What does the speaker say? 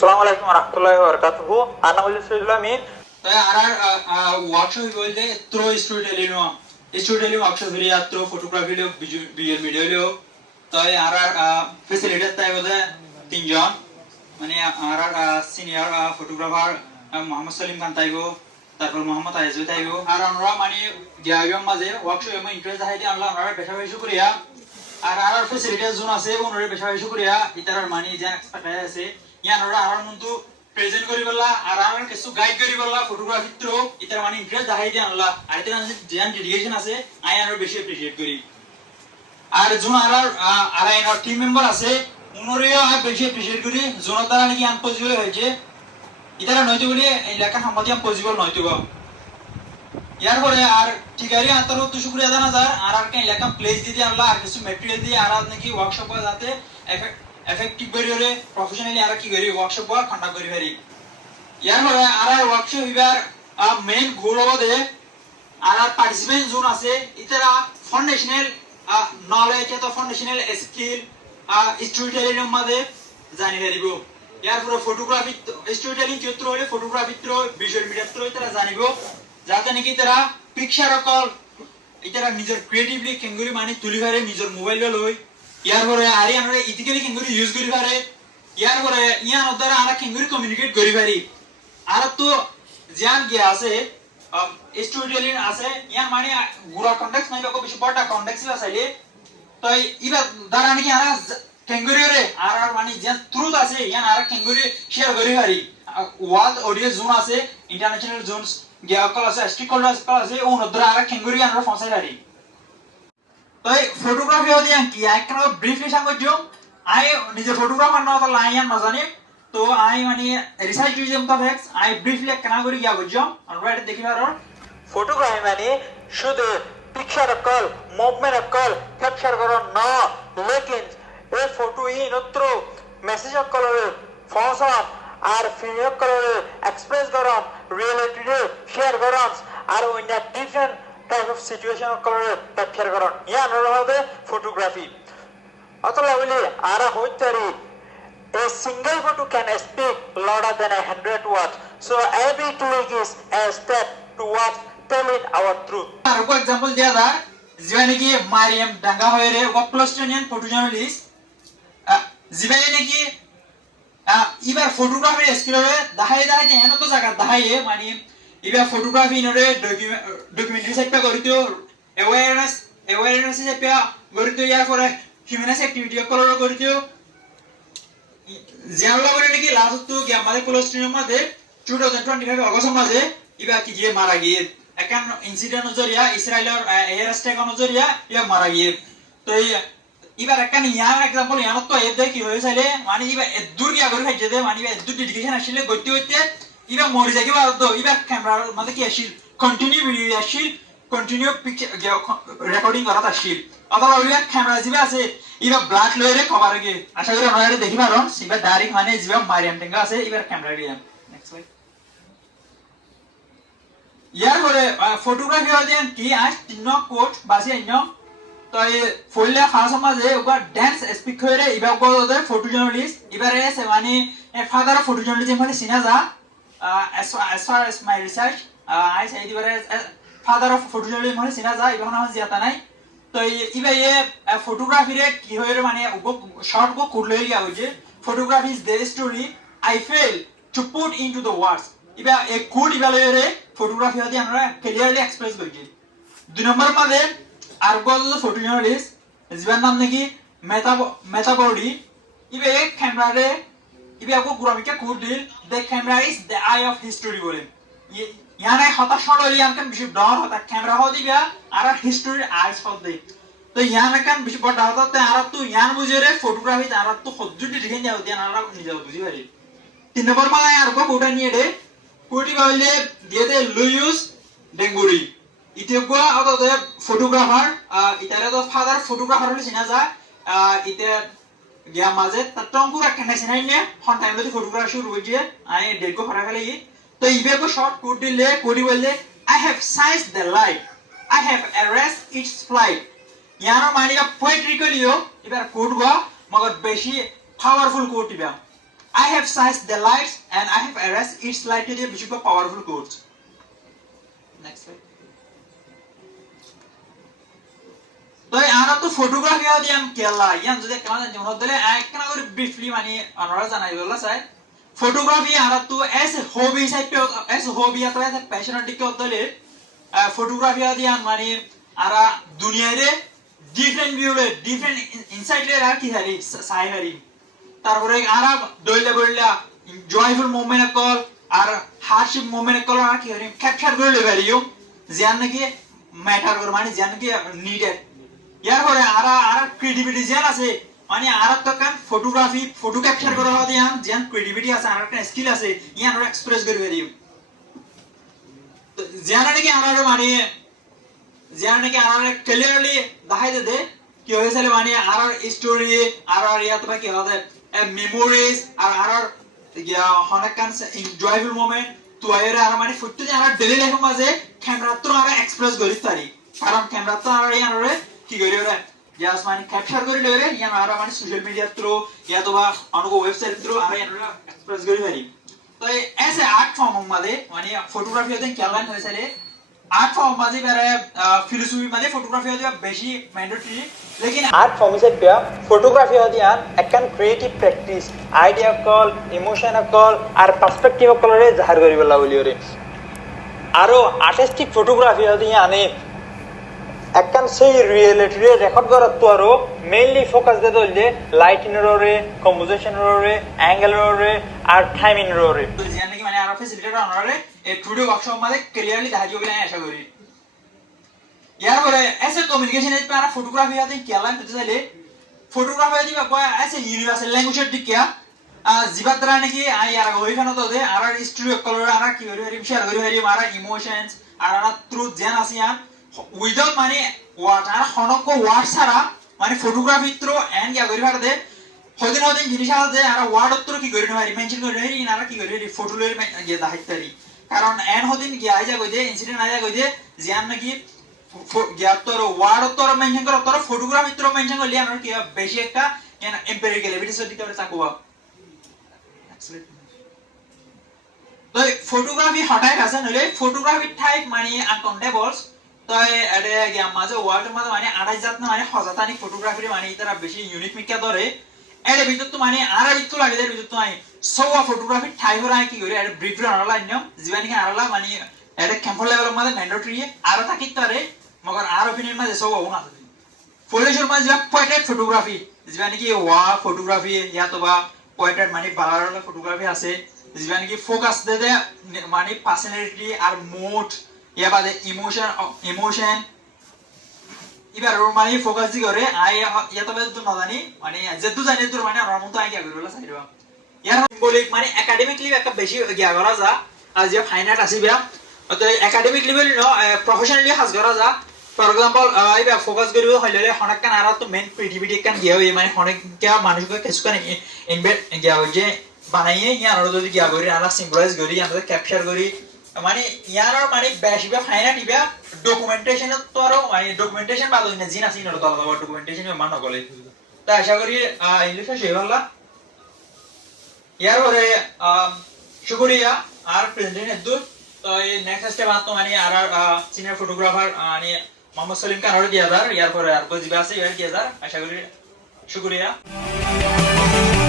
আসসালামু আলাইকুম ওয়া রাহমাতুল্লাহি ওয়া বারাকাতুহু আনা বলি সৈয়দুল আমিন তাই আর ওয়ার্কশপ বলতে ত্রো স্টুডিও ওয়ার্কশপ এরিয়া ত্রো ফটোগ্রাফি লো ভিজুয়াল মিডিয়া লো তাই আর ফ্যাসিলিটি তাই বলে তিনজন মানে আর সিনিয়র ফটোগ্রাফার মোহাম্মদ সলিম খান তাইবো তারপর মোহাম্মদ আইজু তাইবো আর আমরা মানে জায়গার মাঝে ওয়ার্কশপ এমন ইন্টারেস্ট দেখাই দিয়ে আমরা বেশা বেশি করিয়া আর ফ্যাসিলিটি জোন আছে ওনরে বেশা বেশি করিয়া ইতার মানে যে এক্সপার্ট আছে ইয়ানরা আর মন্তু প্রেজেন্ট করি বললা আর আমার কিছু গাইড করি বললা ফটোগ্রাফি থ্রু ইতার মানে ইন্টারেস্ট দেখাই দিয়ে আনলা আর ইতার যেন ডেডিকেশন আছে আই আরো বেশি এপ্রিশিয়েট করি আর জোন আর আইনার টিম মেম্বার আছে উনরেও বেশি এপ্রিশিয়েট করি জোন দ্বারা নাকি আনপসিবল হয়েছে ইতারা নয়তো বলি এলাকা সম্বন্ধে পসিবল নয়তো ইয়ার পরে আর ঠিকারি আন্তর্গত শুক্রিয়া জানা যায় আর কেন এলাকা প্লেস দিয়ে আনলা আর কিছু ম্যাটেরিয়াল দিয়ে আর নাকি ওয়ার্কশপ যাতে এফেক্টিভ করিরে প্রফেশনালি আর কি করি ওয়ার্কশপ কন্ডাক্ট করি পারি ইয়ার পরে আর ওয়ার্কশপ ইবার মেইন গোল হবে আর পার্টিসিপেন্ট জোন আছে ইতারা ফাউন্ডেশনাল নলেজ এত ফাউন্ডেশনাল স্কিল স্টোরি টেলিং এর মধ্যে জানি পারিব ইয়ার পরে ফটোগ্রাফি স্টোরি টেলিং ক্ষেত্র হলে photography through visual media through ইতারা জানিব যাতে নাকি তারা পিকচার কল ইতারা নিজের ক্রিয়েটিভলি কেঙ্গুরি মানে তুলি পারে নিজের মোবাইল লই ইয়ার পরে আরি আমরা ইথিক্যালি কেঙ্গুরি ইউজ করি পারে ইয়ার পরে ইয়ান দ্বারা আমরা কেঙ্গুরি কমিউনিকেট করি পারি আর তো জ্ঞান কি আছে স্টোরি টেলিং আছে ইয়ান মানে গুড়া কন্টেক্সট নাই বাকো বেশি বড়টা কন্টেক্সট আছে তো ইবা দ্বারা নাকি আমরা কেঙ্গুরি রে আর মানে যে ট্রুথ আছে ইয়ান আর কেঙ্গুরি শেয়ার করি পারি ওয়ার্ল্ড অডিও জোন আছে ইন্টারন্যাশনাল জোনস গিয়া কল আছে স্টিক কল আছে ও নদ্রা আর কেঙ্গুরি আমরা ফসাই পারি তাই ফটোগ্রাফি হদি কি একখান ব্রিফলি সাংগজ্য আই নিজে ফটোগ্রাফার না তো লাইন না জানি তো আই মানে রিসার্চ টুরিজম কা ফ্যাক্টস আই ব্রিফলি একখান করে গিয়া গজ্য আমরা এটা দেখি পারো ফটোগ্রাফি মানে শুধু picture call movement call capture করো না লেকিন এই ফটো ই নত্র মেসেজ কল ফসন আর ফিল্ম কল এক্সপ্রেস করো রিয়েলিটি শেয়ার করো আর অন্য different type of situation call capture করো ইয়ান হবে ফটোগ্রাফি অতলা বলি আর হইতারি a single photo can speak louder than 100 words so every click is a step towards telling our truth আর কো example দিয়া দা জিবানি কি মারিয়াম ডাঙ্গা হয়ে রে ও প্লাস্টিনিয়ান ফটো জার্নালিস্ট জিবানি নাকি ইবার ফটোগ্রাফি স্কিলরে দাহাই এন তো জায়গা দাহাই মানে ইবা ফটোগ্রাফি ইনরে ডকুমেন্টারি সেট পে করিতো অ্যাওয়ারনেস সেট পে করিতো ইয়ার পরে হিউম্যানিটিস অ্যাক্টিভিটি কলর করিতো জানলা বলে নাকি লাস্ট তো কি আমাদের প্লাস্টিনিয়াম মধ্যে 2025 অগস্ট মাসে ইবা কি গিয়ে মারা গিয়ে একান ইনসিডেন্ট নজরিয়া ইসরায়েলের এয়ার স্ট্রাইক নজরিয়া ইয়া মারা গিয়ে তো ইবার একান ইয়ার एग्जांपल ইয়ার তো এদে কি হয়েছিল মানে ইবা দূর গিয়া করে খাইছে দে মানে ইবা দূর ডেডিকেশন আসলে গতি হইতে ইবা মরি যাকি বা তো ইবা ক্যামেরার মধ্যে কি আসিল কন্টিনিউ ভিডিও আসিল কন্টিনিউ পিকচার রেকর্ডিং করা আসিল অথবা ইবা ক্যামেরা জিবা আছে ইবা ব্ল্যাক লয়েরে কভার গে আশা করি আপনারা দেখি পারন ইবা ডাইরেক্ট মানে জিবা মারিয়াম টেঙ্গা আছে ইবা ক্যামেরা দিয়ে নেক্সট স্লাইড ইয়ার পরে ফটোগ্রাফি হদিন কি আজ তিন কোট বাসি আইন তো এই ফইলে ফার্স্ট মাঝে ওকা ডান্স স্পিক হইরে ইবা গদে ফটো জার্নালিস্ট ইবারে সে মানে ফাদার অফ ফটো জার্নালিজম মানে সিনা যা as far as my research I say ইবারে ফাদার অফ ফটো জার্নালিজম মানে সিনা যা ইবা না জিয়াতা নাই তো ইবা এ ফটোগ্রাফি রে কি হইরে মানে শর্ট গো করলে গিয়া হইছে photography is the story I fail to put into the words Iba A code Iba লইরে photography হদি আমরা ক্লিয়ারলি এক্সপ্রেস কইছি দুই নম্বর মাঝে আর গদ ফটো জার্নালিস্ট জিবার নাম নাকি মেটাবডি ইবে এক ক্যামেরা রে ইবে আকো গ্রাফিকে কোড দিল the camera is the I of history বলেন ইয়ানে হতা সরলি আনকাম বেশি ডর হতা ক্যামেরা হদিবা আর হিস্টরি আইস হদে তো ইয়ানে কান বেশি বড় হতা আর তো ইয়ান বুঝরে ফটোগ্রাফি আর তো হদ্দুটি দেখে যাও দেন আর নিজে বুঝি পারি তিন নম্বর মানে আর কো কোটা নিয়ে দে কোটি বলে দিয়ে দে লুইস ডেঙ্গুরি ইতেগোয়া অত ফটোগ্রাফার ইতারে তো ফাদার ফটোগ্রাফার হলে চিনা যা ইতে গিয়া মাঝে তংকুর একটা চিনাই নে হন টাইম যদি ফটোগ্রাফি শুরু হইছে আই ডেটগো ফারা গেলে তো ইবেগো শর্ট কোড দিলে কোডি বললে I have seized the light I have arrest its flight ইয়ানো মানিকা পোয়েট্রিক্যালিও এবার কোড গো মগর বেশি পাওয়ারফুল কোড ইবা I have sized the lights and I have arranged each light to the visual powerful codes. Next slide. তো আরা তো ফটোগ্রাফি আদি আম কেলা ইয়ান যদি কেমন জানি মনে দলে একখানা করে ব্রিফলি মানে আমরা জানাই বললা চাই ফটোগ্রাফি আরা তো এস হবি সাইড এস হবি অথবা এস প্যাশনেটিক দলে ফটোগ্রাফি আদি আম মানে আরা দুনিয়ারে ডিফারেন্ট ভিউলে ডিফারেন্ট ইনসাইটলে আর কি হারি সাই হারি তারপরে আরা দইলে বললা জয়ফুল মোমেন্ট কল আর হার্ডশিপ মোমেন্ট কল আর কি হারি ক্যাপচার করে লেবারিও জিয়ান নাকি ম্যাটার করে মানে জিয়ান নাকি নিডেড ইয়ার পরে আরা ক্রিয়েটিভিটি যেন আছে মানে আর তো কান ফটোগ্রাফি ফটো ক্যাপচার করা হতে আম যেন ক্রিয়েটিভিটি আছে আর একটা স্কিল আছে ইয়ান আর এক্সপ্রেস করে দিও তো যেন নাকি আর মানে যেন নাকি আর ক্লিয়ারলি দেখাই দে কি হয়েছিল মানে আর স্টোরি আর ইয়া তো কি হবে মেমোরিজ আর ইয়া হনাকান এনজয়বল মোমেন্ট তো এরা আর মানে ফটো যে আর ডেলি লাইফের মাঝে ক্যামেরা তো আর এক্সপ্রেস করি তারি কারণ ক্যামেরা তো আর ইয়ান রে কি করি ওরা জাস্ট মানে ক্যাপচার করে লরে ইয়ান আর মানে সোশ্যাল মিডিয়া থ্রু ইয়া তো বা অনেক ওয়েবসাইট থ্রু আর ইয়ান এক্সপ্রেস করি পারি তো এসে আর্ট ফর্ম মাঝে মানে ফটোগ্রাফি হতে কেমন হয়েছিল आर्ट फॉर्म माजे बेरे फिलोसफी माजे फोटोग्राफी होती है बेशी मैंडेटरी लेकिन आर्ट फॉर्म से पिया फोटोग्राफी होती है एकन क्रिएटिव प्रैक्टिस आइडिया कॉल इमोशन कॉल और पर्सपेक्टिव कॉल रे जाहिर करी बला बोलियो रे आरो आर्टिस्टिक फोटोग्राफी होती है आने एकन से रियलिटी रे रेकॉर्ड करत तो आरो मेनली फोकस दे दो जे लाइट इन रे कंपोजिशन रे एंगल रे और टाइम इन रे तो जाने की माने आरो फैसिलिटेटर रे এই টুডে ওয়ার্কশপ মধ্যে ক্লিয়ারলি দেখা যাবে আমি আশা করি ইয়ার পরে এসে কমিউনিকেশন এর পারা ফটোগ্রাফি হতে কেলা হতে চাইলে ফটোগ্রাফি দিবা কয় এসে ইউনিভার্সাল ল্যাঙ্গুয়েজ দিকিয়া জিবাতরা নাকি ইয়ার ওইখানে তো দে আর স্টুডিও কলর আর কি করি শেয়ার করি হরি মারা ইমোশনস আর ট্রুথ জেন আসিয়ান উইদাউট মানে ওয়ার্ড আর হনক ওয়ার্ড ছাড়া মানে ফটোগ্রাফি থ্রু এন্ড ইয়া করি পারে দে হদিন হদিন জিনিস আছে আর ওয়ার্ড থ্রু কি করি পারি মেনশন করি হরি আর কি করি ফটো লই ইয়া দাহিতারি কারণ এন হদিন গিয়া আইজা কই দে ইনসিডেন্ট আইজা কই দে জিয়ান নাকি গিয়া তোর ওয়ার্ড তোর মেনশন কর তোর ফটোগ্রাফি তোর মেনশন করলি আর কি বেশি একটা এমপিরিক্যাল এভিডেন্স দিতে পারে চাকুবা তো ফটোগ্রাফি হঠাৎ আছে নলে ফটোগ্রাফি টাইপ মানে আনকাউন্টেবলস তো এডে গিয়া মাঝে ওয়ার্ল্ডের মধ্যে মানে 28 জাত না মানে হজাতানি ফটোগ্রাফি মানে ইতারা বেশি ইউনিক মিকা ধরে এর ভিতর তো মানে আর ভিতর লাগে এর ভিতর তো আই সওয়া ফটোগ্রাফি টাইপ হরা কি করে এর ব্রিফ রানালা নিয়ম জীবন কি আরলা মানে এর ক্যাম্প লেভেলের মধ্যে ম্যান্ডেটরি আর থাকি তরে মগর আর অপিনিয়ন মধ্যে সওয়া ওনা ফটোশপ মধ্যে যা পোর্ট্রেট ফটোগ্রাফি জীবন কি ওয়া ফটোগ্রাফি ইয়া তো বা পোর্ট্রেট মানে বালারলা ফটোগ্রাফি আছে জীবন কি ফোকাস দে দে মানে পার্সোনালিটি আর মুড ইয়া বাদে ইমোশন এবার মানে ফোকাস দি করে আই ইয়া তো বেশ তো না জানি মানে যেদু জানি তোর মানে আমার মত আই কি করলা সাইডবা ইয়ার সিম্বলিক মানে একাডেমিকলি একটা বেশি গিয়া করা যা আর যে ফাইন আর্ট আসিবা তো একাডেমিক লেভেল ন প্রফেশনালি হাজ করা যা ফর এক্সাম্পল আইবা ফোকাস করিব হইলে হনকান আর তো মেন ক্রিয়েটিভিটি কান গিয়া হই মানে হনক কে মানুষকে কিছু কান ইনভেট গিয়া হই যে বানাইয়ে ইয়ার যদি গিয়া করি আর সিম্বলাইজ করি আমরা ক্যাপচার করি মানে ইয়ার মানে বেশিবা ফাইন আর্ট ইবা ডকুমেন্টেশন তো আর মানে ডকুমেন্টেশন বাদ হই না জিন আসি না তো ডকুমেন্টেশন মান নকলে তা আশা করি ইংলিশে শেভাল্লা ইয়ার পরে শুকরিয়া আর প্রেজেন্টেশন এত তো এই নেক্সট স্টেপ আতো মানে আর সিনিয়র ফটোগ্রাফার মানে মোহাম্মদ সলিম খান আর 2000 ইয়ার পরে আর কই দিবা আছে ইয়ার 2000 আশা করি শুকরিয়া